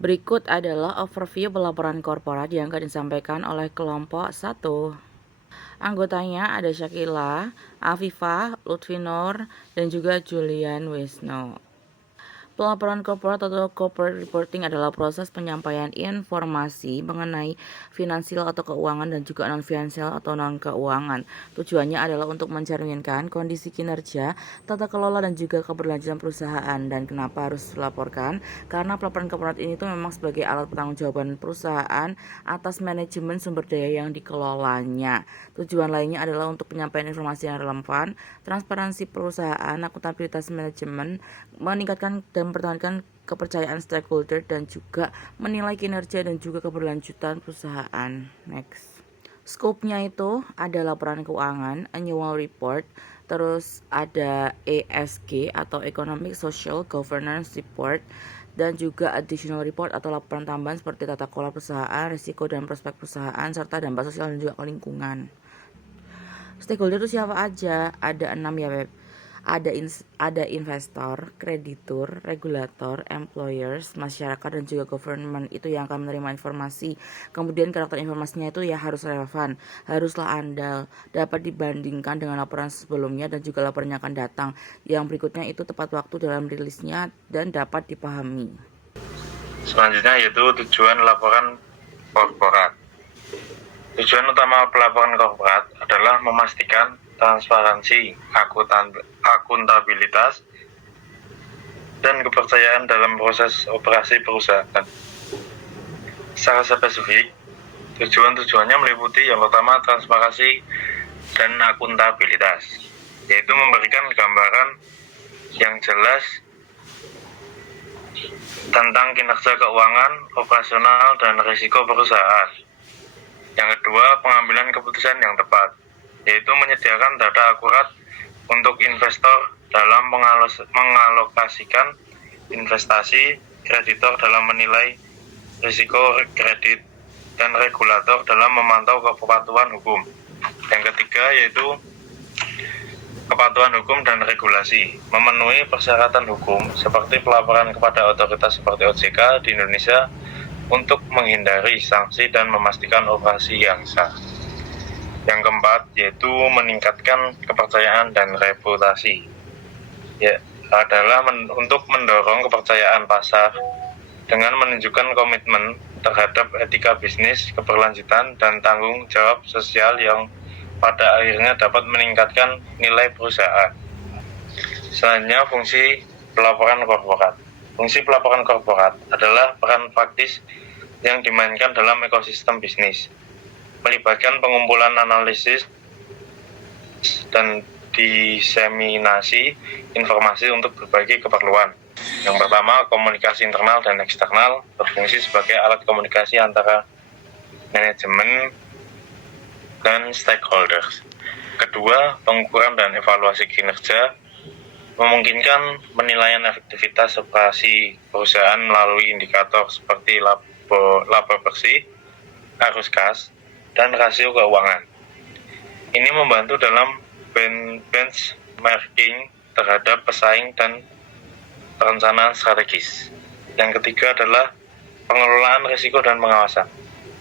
Berikut adalah overview pelaporan korporat yang akan disampaikan oleh kelompok 1. Anggotanya ada Syakila, Afifah, Lutfinur, dan juga Julian Wisnu. Pelaporan korporat atau corporate reporting adalah proses penyampaian informasi mengenai finansial atau keuangan dan juga non-finansial atau non-keuangan. Tujuannya adalah untuk mencerminkan kondisi kinerja, tata kelola, dan juga keberlanjutan perusahaan. Dan kenapa harus dilaporkan? Karena pelaporan korporat ini tuh memang sebagai alat pertanggungjawaban perusahaan atas manajemen sumber daya yang dikelolanya. Tujuan lainnya adalah untuk penyampaian informasi yang relevan, transparansi perusahaan, akuntabilitas manajemen, meningkatkan dan mempertahankan kepercayaan stakeholder, dan juga menilai kinerja dan juga keberlanjutan perusahaan. Next. Scope-nya itu ada laporan keuangan, annual report, terus ada ESG atau Economic Social Governance Report, dan juga additional report atau laporan tambahan seperti tata kelola perusahaan, risiko dan prospek perusahaan, serta dampak sosial dan juga lingkungan. Stakeholder itu siapa aja? Ada 6 ya, Beb. Ada investor, kreditur, regulator, employers, masyarakat, dan juga government itu yang akan menerima informasi. Kemudian karakter informasinya itu ya harus relevan, haruslah andal, dapat dibandingkan dengan laporan sebelumnya dan juga laporan yang akan datang. Yang berikutnya itu tepat waktu dalam rilisnya dan dapat dipahami. Selanjutnya yaitu tujuan laporan korporat. Tujuan utama pelaporan korporat adalah memastikan transparansi, akuntabilitas, dan kepercayaan dalam proses operasi perusahaan. Secara spesifik, tujuannya meliputi yang pertama transparansi dan akuntabilitas, yaitu memberikan gambaran yang jelas tentang kinerja keuangan, operasional, dan risiko perusahaan. Yang kedua, pengambilan keputusan yang tepat, yaitu menyediakan data akurat untuk investor dalam mengalokasikan investasi, kreditor dalam menilai risiko kredit, dan regulator dalam memantau kepatuhan hukum. Yang ketiga yaitu kepatuhan hukum dan regulasi, memenuhi persyaratan hukum seperti pelaporan kepada otoritas seperti OJK di Indonesia untuk menghindari sanksi dan memastikan operasi yang sah. Yang keempat yaitu meningkatkan kepercayaan dan reputasi, adalah untuk mendorong kepercayaan pasar dengan menunjukkan komitmen terhadap etika bisnis, keberlanjutan, dan tanggung jawab sosial yang pada akhirnya dapat meningkatkan nilai perusahaan. Selanjutnya, fungsi pelaporan korporat. Fungsi pelaporan korporat adalah peran faktis yang dimainkan dalam ekosistem bisnis, melibatkan pengumpulan analisis dan diseminasi informasi untuk berbagai keperluan. Yang pertama, komunikasi internal dan eksternal, berfungsi sebagai alat komunikasi antara manajemen dan stakeholders. Kedua, pengukuran dan evaluasi kinerja, memungkinkan penilaian efektivitas operasi perusahaan melalui indikator seperti laba bersih, arus kas, dan rasio keuangan. Ini membantu dalam benchmarking terhadap pesaing dan perencanaan strategis. Yang ketiga adalah pengelolaan risiko dan pengawasan,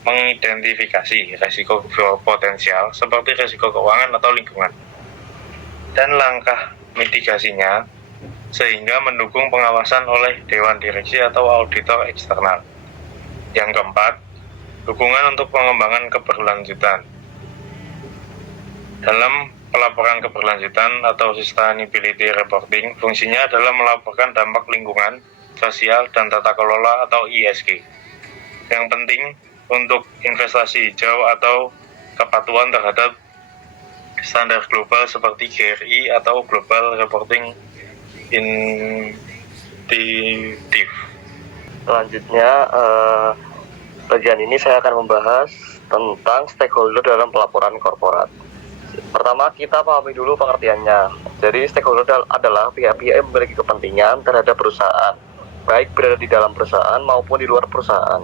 mengidentifikasi risiko potensial seperti risiko keuangan atau lingkungan, dan langkah mitigasinya sehingga mendukung pengawasan oleh dewan direksi atau auditor eksternal. Yang keempat, dukungan untuk pengembangan keberlanjutan. Dalam pelaporan keberlanjutan atau sustainability reporting, fungsinya adalah melaporkan dampak lingkungan, sosial, dan tata kelola atau ESG. Yang penting untuk investasi hijau atau kepatuhan terhadap standar global seperti GRI atau Global Reporting Initiative. Selanjutnya, bagian ini saya akan membahas tentang stakeholder dalam pelaporan korporat. Pertama, kita pahami dulu pengertiannya. Jadi, stakeholder adalah pihak-pihak yang memiliki kepentingan terhadap perusahaan, baik berada di dalam perusahaan maupun di luar perusahaan.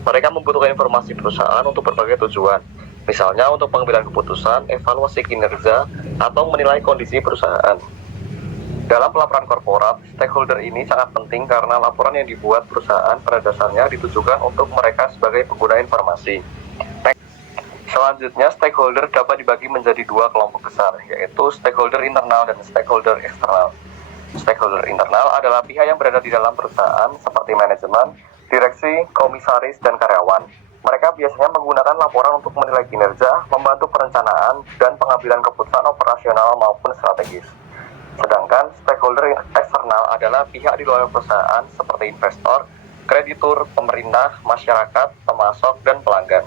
Mereka membutuhkan informasi perusahaan untuk berbagai tujuan, misalnya untuk pengambilan keputusan, evaluasi kinerja, atau menilai kondisi perusahaan. Dalam pelaporan korporat, stakeholder ini sangat penting karena laporan yang dibuat perusahaan pada dasarnya ditujukan untuk mereka sebagai pengguna informasi. Selanjutnya, stakeholder dapat dibagi menjadi dua kelompok besar, yaitu stakeholder internal dan stakeholder eksternal. Stakeholder internal adalah pihak yang berada di dalam perusahaan seperti manajemen, direksi, komisaris, dan karyawan. Mereka biasanya menggunakan laporan untuk menilai kinerja, membantu perencanaan, dan pengambilan keputusan operasional maupun strategis. Sedangkan stakeholder eksternal adalah pihak di luar perusahaan seperti investor, kreditur, pemerintah, masyarakat, pemasok, dan pelanggan.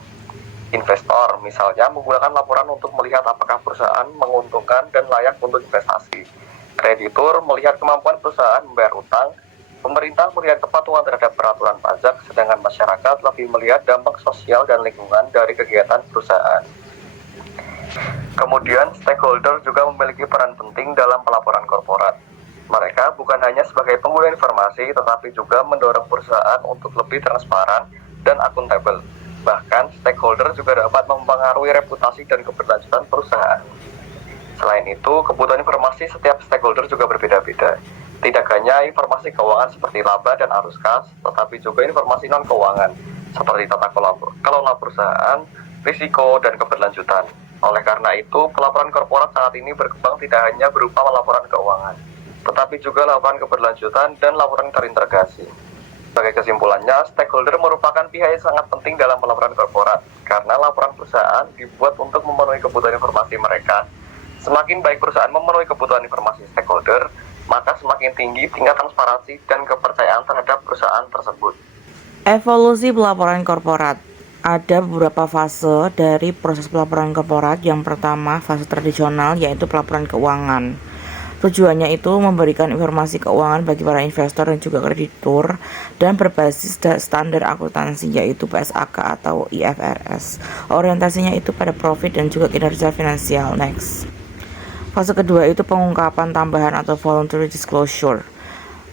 Investor misalnya menggunakan laporan untuk melihat apakah perusahaan menguntungkan dan layak untuk investasi. Kreditur melihat kemampuan perusahaan membayar utang. Pemerintah melihat kepatuhan terhadap peraturan pajak, sedangkan masyarakat lebih melihat dampak sosial dan lingkungan dari kegiatan perusahaan. Kemudian, stakeholder juga memiliki peran penting dalam pelaporan korporat. Mereka bukan hanya sebagai pengguna informasi, tetapi juga mendorong perusahaan untuk lebih transparan dan akuntabel. Bahkan, stakeholder juga dapat mempengaruhi reputasi dan keberlanjutan perusahaan. Selain itu, kebutuhan informasi setiap stakeholder juga berbeda-beda. Tidak hanya informasi keuangan seperti laba dan arus kas, tetapi juga informasi non-keuangan, seperti tata kelola perusahaan, risiko, dan keberlanjutan. Oleh karena itu, pelaporan korporat saat ini berkembang tidak hanya berupa laporan keuangan, tetapi juga laporan keberlanjutan dan laporan terintegrasi. Sebagai kesimpulannya, stakeholder merupakan pihak yang sangat penting dalam pelaporan korporat, karena laporan perusahaan dibuat untuk memenuhi kebutuhan informasi mereka. Semakin baik perusahaan memenuhi kebutuhan informasi stakeholder, maka semakin tinggi tingkat transparansi dan kepercayaan terhadap perusahaan tersebut. Evolusi pelaporan korporat. Ada beberapa fase dari proses pelaporan korporat. Yang pertama, fase tradisional, yaitu pelaporan keuangan. Tujuannya itu memberikan informasi keuangan bagi para investor dan juga kreditur dan berbasis standar akuntansi, yaitu PSAK atau IFRS. Orientasinya itu pada profit dan juga kinerja finansial. Next. Fase kedua itu pengungkapan tambahan atau voluntary disclosure.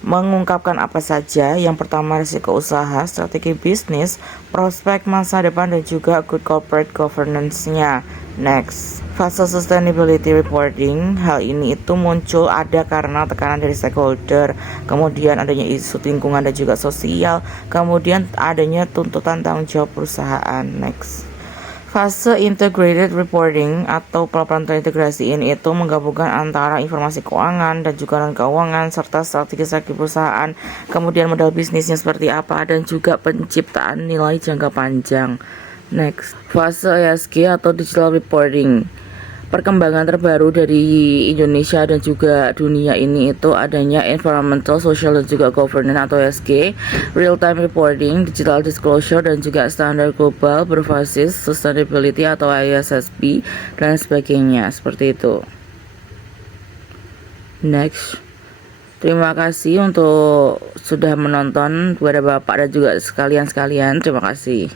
Mengungkapkan apa saja. Yang pertama, risiko usaha, strategi bisnis, prospek masa depan, dan juga good corporate governance-nya. Next, fase sustainability reporting. Hal ini itu muncul ada karena tekanan dari stakeholder, kemudian adanya isu lingkungan dan juga sosial, kemudian adanya tuntutan tanggung jawab perusahaan. Next, fase integrated reporting atau pelaporan terintegrasi ini itu menggabungkan antara informasi keuangan dan juga non-keuangan serta strategi perusahaan, kemudian modal bisnisnya seperti apa, dan juga penciptaan nilai jangka panjang. Next, fase ESG atau digital reporting. Perkembangan terbaru dari Indonesia dan juga dunia ini itu adanya environmental, social, dan juga governance atau ESG, real time reporting, digital disclosure, dan juga standar global berbasis sustainability atau ISSB dan sebagainya, seperti itu. Next, terima kasih untuk sudah menonton kepada Bapak dan juga sekalian. Terima kasih.